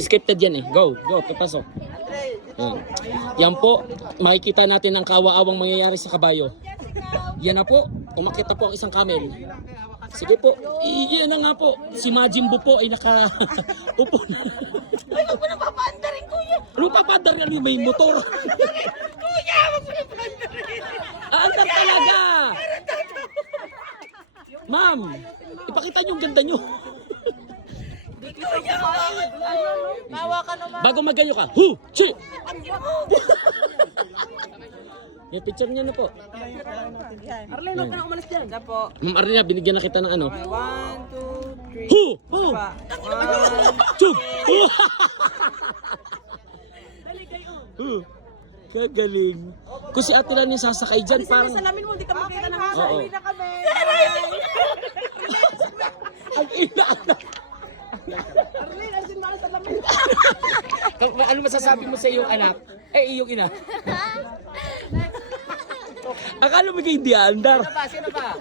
Scripted yan eh. Go, papasok. Yan po, makikita natin ang kawa-awang mangyayari sa kabayo. Yan na po, umakyat na po ang isang camel. Sige po, yan na nga po. Si Majimbo po ay naka-upo na. Ay, wag mo na papaandarin, kuya. Ano papadar? Ano may motor? Kuya, wag mo na papaandarin. Aandar talaga! Ma'am, ipakita niyo ang ganda niyo. Kuya, mawa ka naman. Bago maganyo ka, hu! Chi! May picture niya na po. Arlene, huwag ka na umalis dyan. Isa po. Ma'am Arlene, binigyan na kita ng ano. 1, 2, 3. Hu! Hu! Chub! Hu! Hu! Kagaling. Kung si Ate Lani sasakay dyan, parang... Salamin mo, di ka makita ng Oo. na kami. Ang ina! Arlene, asin na sa salamin. Ano masasabi mo sa iyong anak? Iyong ina. Akala mo kayo hindi aandar. Sino ba?